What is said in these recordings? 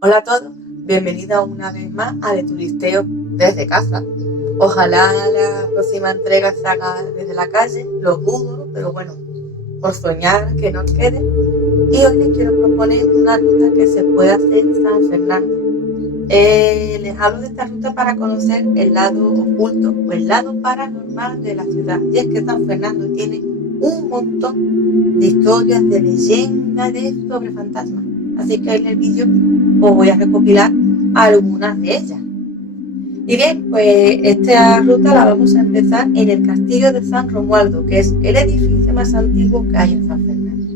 Hola a todos, bienvenidos una vez más a De Turisteo desde casa. Ojalá la próxima entrega se haga desde la calle, lo dudo, pero bueno, por soñar que nos quede. Y hoy les quiero proponer una ruta que se puede hacer en San Fernando. Les hablo de esta ruta para conocer el lado oculto o el lado paranormal de la ciudad. Y es que San Fernando tiene un montón de historias, de leyendas, sobre fantasmas. Así que en el vídeo os voy a recopilar algunas de ellas. Y bien, pues esta ruta la vamos a empezar en el Castillo de San Romualdo, que es el edificio más antiguo que hay en San Fernando.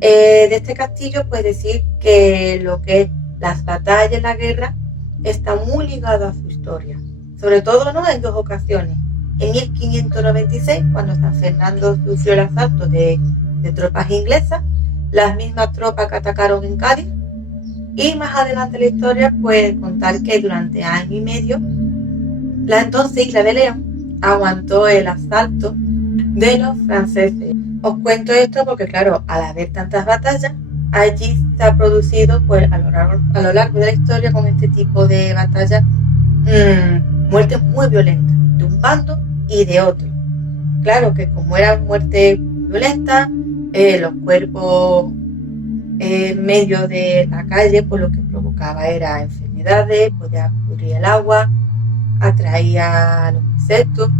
De este castillo puedes decir que lo que es las batallas, la guerra, está muy ligado a su historia. Sobre todo, ¿no?, en dos ocasiones. En 1596, cuando San Fernando sufrió el asalto de tropas inglesas, las mismas tropas que atacaron en Cádiz. Y más adelante en la historia puede contar que durante año y medio la entonces isla de León aguantó el asalto de los franceses. Os cuento esto porque, claro, al haber tantas batallas, allí se ha producido, pues, a lo largo de la historia, con este tipo de batallas, muertes muy violentas de un bando y de otro. Claro que como eran muertes violentas, los cuerpos en medio de la calle, pues lo que provocaba era enfermedades, podía pudrir el agua, atraía a los insectos.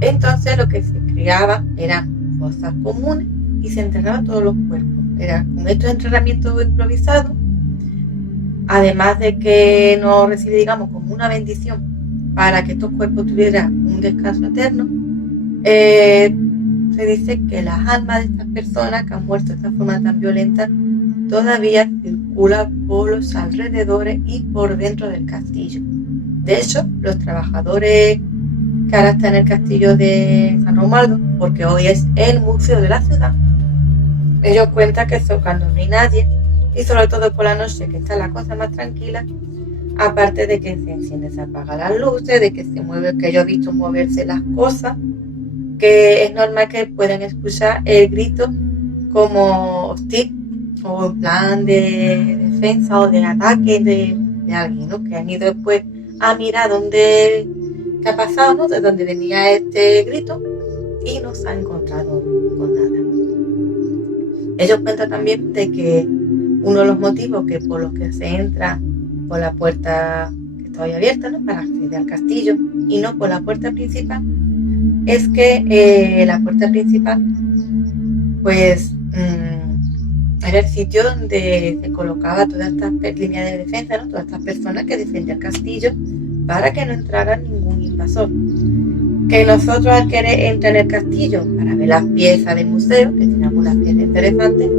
Entonces lo que se creaba eran fosas comunes y se enterraban todos los cuerpos. Era con estos enterramientos improvisados, además de que no recibe, digamos, como una bendición para que estos cuerpos tuvieran un descanso eterno, se dice que las almas de estas personas que han muerto de esta forma tan violenta todavía circulan por los alrededores y por dentro del castillo. De hecho, los trabajadores que ahora están en el castillo de San Romualdo, porque hoy es el museo de la ciudad, ellos cuentan que eso, cuando no hay nadie, y sobre todo por la noche, que está la cosa más tranquila, aparte de que se enciende, se apagan las luces, de que se mueve, que yo he visto moverse las cosas, que es normal que puedan escuchar el grito como hostil o en plan de defensa o de ataque de alguien, ¿no?, que han ido después a mirar dónde, qué ha pasado, ¿no?, de dónde venía este grito, y no se ha encontrado con nada. Ellos cuentan también de que uno de los motivos que por los que se entra por la puerta que está hoy abierta, ¿no?, para acceder al castillo, y no por la puerta principal, es que la puerta principal, pues, era el sitio donde se colocaba todas estas líneas de defensa, ¿no?, todas estas personas que defendían el castillo para que no entrara ningún invasor. Que nosotros, al querer entrar en el castillo para ver las piezas del museo, que tiene algunas piezas interesantes,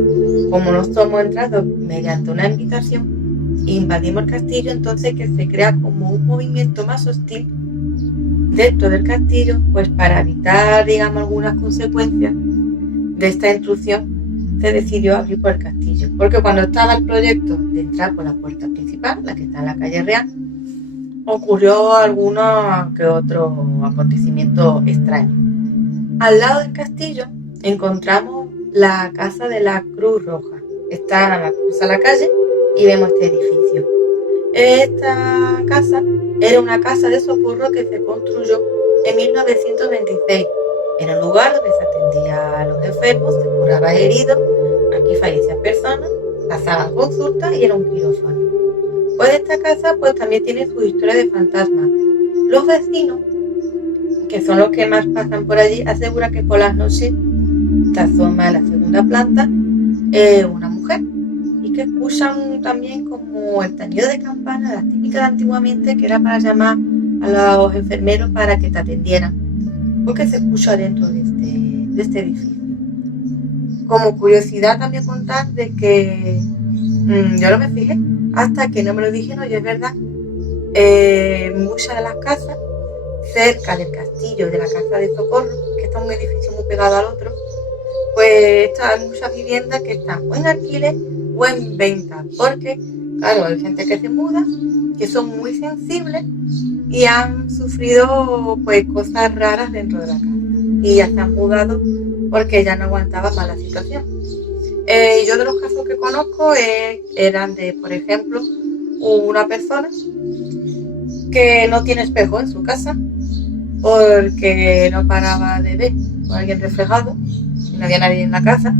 como no somos entrados mediante una invitación, invadimos el castillo, entonces que se crea como un movimiento más hostil dentro del castillo, pues para evitar, digamos, algunas consecuencias de esta intrusión, se decidió abrir por el castillo. Porque cuando estaba el proyecto de entrar por la puerta principal, la que está en la calle Real, ocurrió alguno que otro acontecimiento extraño. Al lado del castillo encontramos la casa de la Cruz Roja. Está a la cruz a la calle y vemos este edificio. Esta casa era una casa de socorro que se construyó en 1926, en un lugar donde se atendía a los enfermos, se curaba heridos, aquí fallecían personas, pasaban consultas y era un quirófano. Pues esta casa, pues, también tiene su historia de fantasmas. Los vecinos, que son los que más pasan por allí, aseguran que por las noches se asoma en la segunda planta una mujer, y que escuchan también como el tañido de campana, las típicas de antiguamente, que era para llamar a los enfermeros para que te atendieran, porque se escucha dentro de este edificio. Como curiosidad también contar de que yo no me fijé hasta que no me lo dijeron, y es verdad, muchas de las casas cerca del castillo, de la casa de socorro, que está un edificio muy pegado al otro, pues hay muchas viviendas que están o en alquiler o en venta, porque claro, hay gente que se muda, que son muy sensibles y han sufrido, pues, cosas raras dentro de la casa, y ya se han mudado porque ya no aguantaban más la situación. Yo, de los casos que conozco, eran de, por ejemplo, una persona que no tiene espejo en su casa porque no paraba de ver a alguien reflejado, no había nadie en la casa.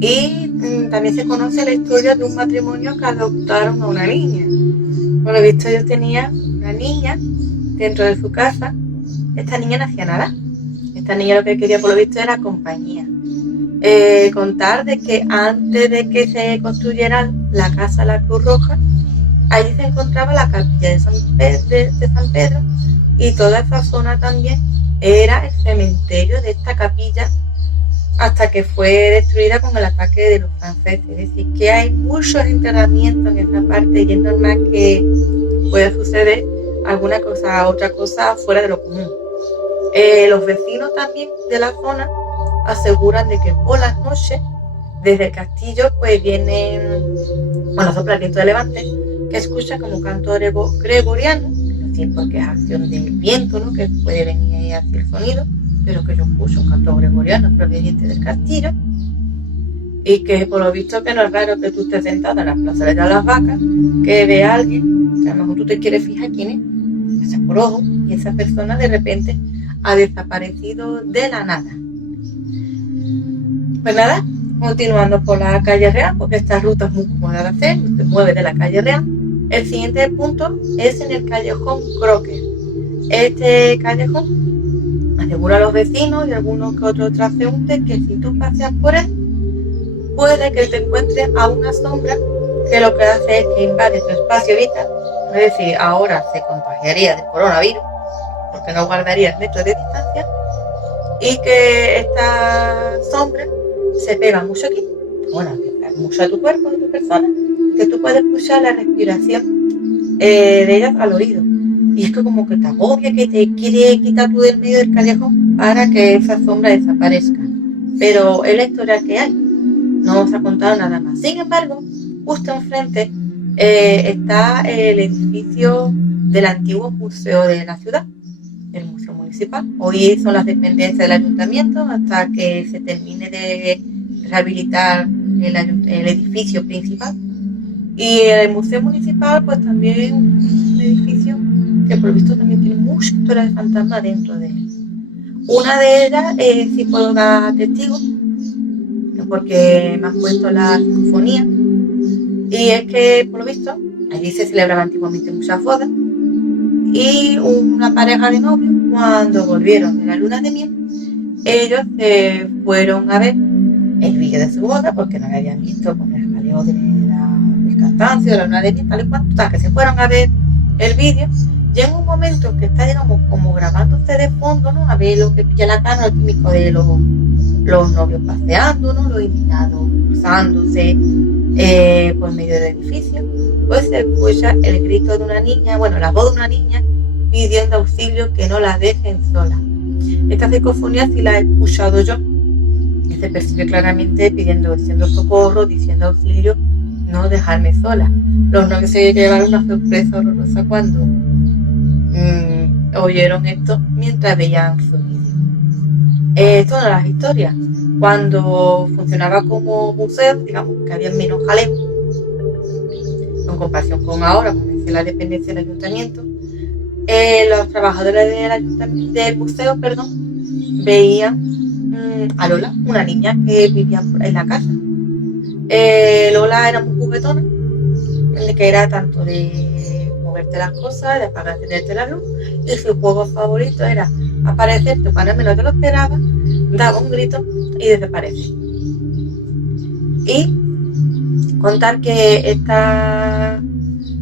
Y también se conoce la historia de un matrimonio que adoptaron a una niña. Por lo visto ellos tenían una niña dentro de su casa. Esta niña no hacía nada. Esta niña lo que quería por lo visto era compañía. Contar de que antes de que se construyera la casa La Cruz Roja, allí se encontraba la capilla de San Pedro y toda esa zona también era el cementerio de esta capilla hasta que fue destruida con el ataque de los franceses. Es decir, que hay muchos enterramientos en esa parte y es normal que pueda suceder alguna cosa, otra cosa fuera de lo común. Los vecinos también de la zona aseguran de que por las noches desde el castillo pues vienen, sopla el viento de levante, que escucha como canto gregoriano, sí, porque es acción del viento, ¿no? Que puede venir ahí hacia el sonido, pero que yo escucho un canto gregoriano proveniente del castillo, y que por lo visto que no es raro que tú estés sentado en la plaza de las vacas, que ve a alguien, que a lo mejor tú te quieres fijar quién es, echas por ojo, y esa persona de repente ha desaparecido de la nada. Pues nada, continuando por la calle Real, porque esta ruta es muy cómoda de hacer, se mueve de la calle Real. El siguiente punto es en el callejón Crocker. Este callejón asegura a los vecinos y algunos que otros transeúntes que si tú paseas por él, puede que te encuentres a una sombra que lo que hace es que invade tu espacio vital, es decir, ahora se contagiaría del coronavirus, porque no guardaría el metro de distancia, y que esta sombra se pega mucho aquí, mucho a tu cuerpo, a tu persona, que tú puedes escuchar la respiración de ellas al oído. Y esto como que te agobia, que te quiere quitar tú del medio del callejón para que esa sombra desaparezca. Pero es la historia que hay, no os ha contado nada más. Sin embargo, justo enfrente está el edificio del antiguo museo de la ciudad, el museo municipal. Hoy son las dependencias del ayuntamiento hasta que se termine de rehabilitar el edificio principal. Y el museo municipal pues también es un edificio que por lo visto también tiene mucha historia de fantasma dentro de él. Una de ellas sí puedo dar testigo porque me han puesto la psicofonía, y es que por lo visto allí se celebraba antiguamente muchas bodas, y una pareja de novios, cuando volvieron de la luna de miel, ellos se fueron a ver el vídeo de su boda porque no lo habían visto con el jaleo del cansancio de la luna de miel, tal y cual. O sea, que se fueron a ver el vídeo, y en un momento que está, digamos, como grabándose de fondo, ¿no? A ver lo que pilla la cara, lo típico de los novios paseando, ¿no? Los invitados cruzándose por medio del edificio, pues se escucha el grito de una niña, la voz de una niña pidiendo auxilio, que no la dejen sola. Esta psicofonía sí la he escuchado yo, y se percibe claramente diciendo socorro, diciendo auxilio, no dejarme sola. Los novios se llevaron una sorpresa horrorosa cuando oyeron esto mientras veían su vídeo. Esto no las historias. Cuando funcionaba como museo, digamos que había menos jaleo en comparación con ahora, cuando dice la dependencia del ayuntamiento. Los trabajadores del museo, veían a Lola, una niña que vivía en la casa. Lola era muy juguetona, que era tanto de moverte las cosas, de apagar y encenderte la luz, y su juego favorito era aparecerte cuando menos te lo esperaba, daba un grito y desaparece. Y contar que esta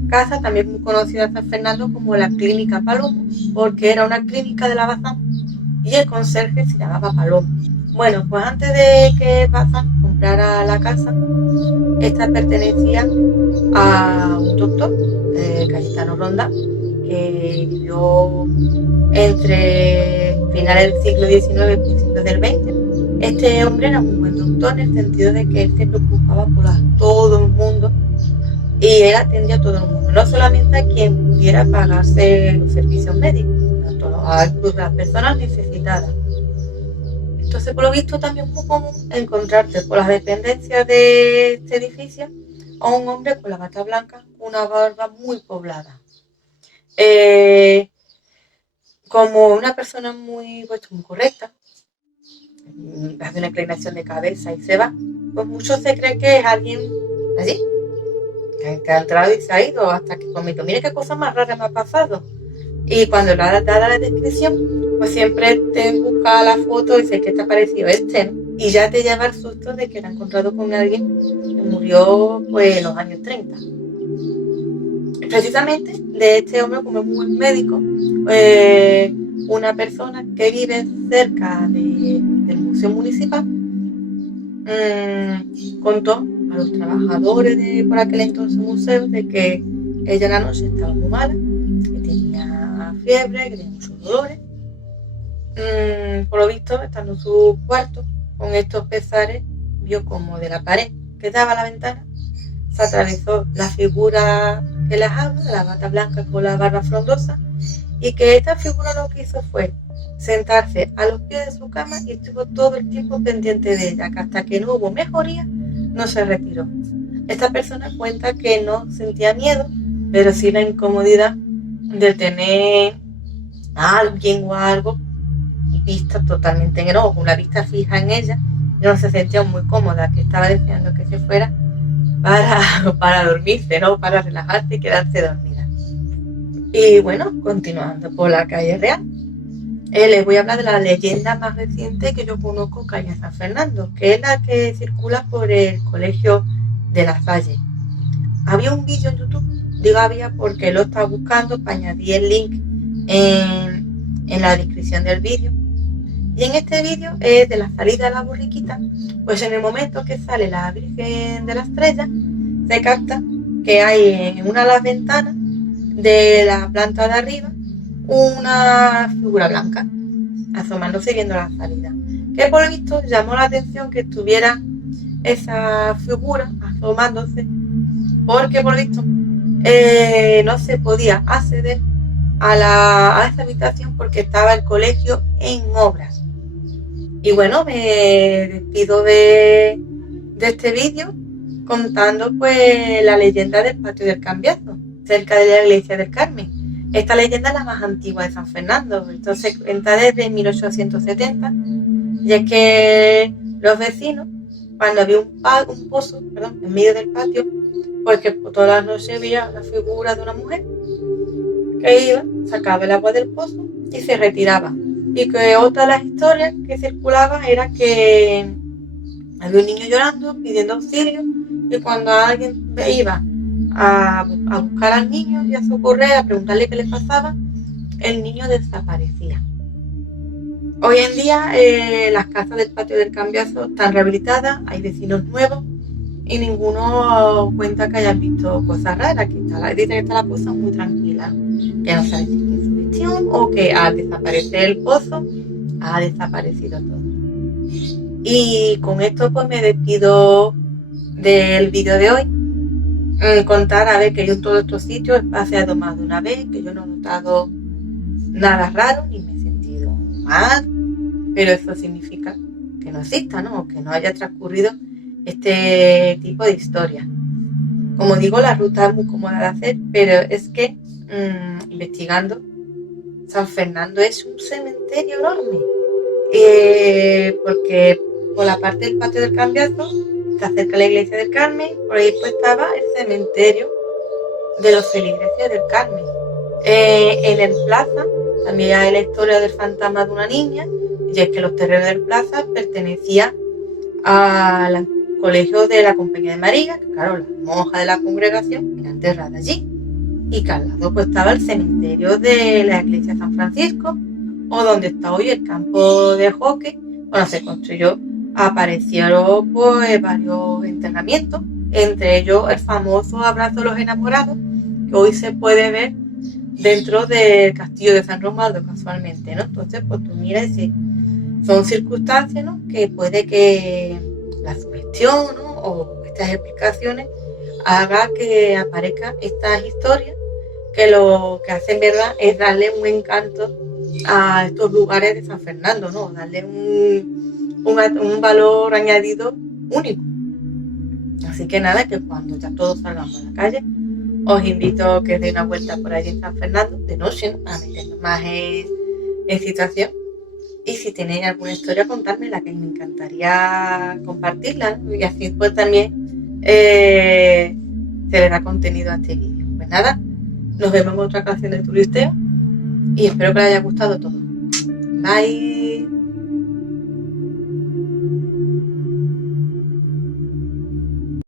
casa también es muy conocida en San Fernando como la Clínica Palomo, porque era una clínica de la Bazán y el conserje se llamaba Palomo. Bueno, pues antes de que Bazán comprara la casa, esta pertenecía a un doctor, Cayetano Ronda, que vivió entre finales del siglo XIX y principios del XX. Este hombre era un buen doctor en el sentido de que él se preocupaba por todo el mundo, y él atendía a todo el mundo, no solamente a quien pudiera pagarse los servicios médicos, sino a las personas necesitadas. Entonces, por lo visto, también es muy común encontrarte por las dependencias de este edificio a un hombre con la bata blanca, con una barba muy poblada. Como una persona muy correcta, hace una inclinación de cabeza y se va, pues muchos se creen que es alguien allí, que ha entrado y se ha ido, hasta que comento, mire qué cosa más rara me ha pasado. Y cuando le ha dado la descripción, pues siempre te busca la foto y dice que te ha parecido este, ¿no? Y ya te lleva el susto de que lo ha encontrado con alguien que murió pues en los años 30. Precisamente de este hombre, como es un buen médico, una persona que vive cerca del museo municipal contó a los trabajadores de por aquel entonces museo de que ella en la noche estaba muy mala, que tenía fiebre, que tenía muchos dolores. Por lo visto, estando en su cuarto con estos pesares, vio como de la pared que daba a la ventana se atravesó la figura que les hablo, de la bata blanca con la barba frondosa, y que esta figura lo que hizo fue sentarse a los pies de su cama y estuvo todo el tiempo pendiente de ella, que hasta que no hubo mejoría no se retiró. Esta persona cuenta que no sentía miedo, pero sí la incomodidad de tener a alguien o algo vista totalmente en el ojo, con la vista fija en ella, y no se sentía muy cómoda, que estaba deseando que se fuera para dormirse, ¿no? Para relajarse y quedarse dormida. Y bueno, continuando por la calle Real, les voy a hablar de la leyenda más reciente que yo conozco, calle San Fernando, que es la que circula por el colegio de La Salle. Había un vídeo en YouTube, digo había porque lo estaba buscando para añadir el link en la descripción del vídeo. Y en este vídeo es de la salida de la borriquita, pues en el momento que sale la Virgen de la Estrella, se capta que hay en una de las ventanas de la planta de arriba una figura blanca asomándose viendo la salida. Que por lo visto llamó la atención que estuviera esa figura asomándose, porque por lo visto no se podía acceder a esa habitación porque estaba el colegio en obras. Y bueno, me despido de este vídeo contando pues la leyenda del Patio del Cambiazo, cerca de la iglesia del Carmen. Esta leyenda es la más antigua de San Fernando, esto se cuenta desde 1870, y es que los vecinos, cuando había un pozo en medio del patio, pues que todas las noches había la figura de una mujer que iba, sacaba el agua del pozo y se retiraba. Y que otra de las historias que circulaban era que había un niño llorando, pidiendo auxilio, y cuando alguien iba a buscar al niño y a socorrer, a preguntarle qué le pasaba, el niño desaparecía. Hoy en día las casas del Patio del Cambiazo están rehabilitadas, hay vecinos nuevos y ninguno cuenta que hayan visto cosas raras, dice que está la cosa muy tranquila, que no sabe si es sugestión o que al desaparecer el pozo ha desaparecido todo. Y con esto pues me despido del vídeo de hoy. Contar a ver que yo en todos estos sitios he paseado más de una vez, que yo no he notado nada raro ni me he sentido mal, pero eso significa que no exista, ¿no? O que no haya transcurrido este tipo de historia. Como digo, la ruta es muy cómoda de hacer, pero es que investigando, San Fernando es un cementerio enorme, porque por la parte del Patio del Cambiazo está cerca de la iglesia del Carmen, por ahí pues estaba el cementerio de los feligreses del Carmen. En el Plaza también hay la historia del fantasma de una niña, y es que los terrenos del Plaza pertenecían al colegio de la Compañía de María, que claro, la monja de la congregación era enterrada allí, y que al lado pues estaba el cementerio de la iglesia de San Francisco, o donde está hoy el campo de hockey. Cuando se construyó aparecieron pues varios enterramientos, entre ellos el famoso abrazo de los enamorados, que hoy se puede ver dentro del castillo de San Romualdo casualmente, ¿no? Entonces pues tú miras y son circunstancias, ¿no?, que puede que la sugestión, ¿no?, o estas explicaciones haga que aparezcan estas historias que lo que hacen, ¿verdad?, es darle un encanto a estos lugares de San Fernando, ¿no?, darle un valor añadido único. Así que nada, que cuando ya todos salgamos a la calle, os invito a que deis una vuelta por allí en San Fernando, de noche, ¿no? Para meternos más en situación. Y si tenéis alguna historia, contármela, que me encantaría compartirla, ¿no? Y así pues también se le da contenido a este vídeo. Pues nada, nos vemos en otra ocasión de Turisteo y espero que les haya gustado todo. Bye.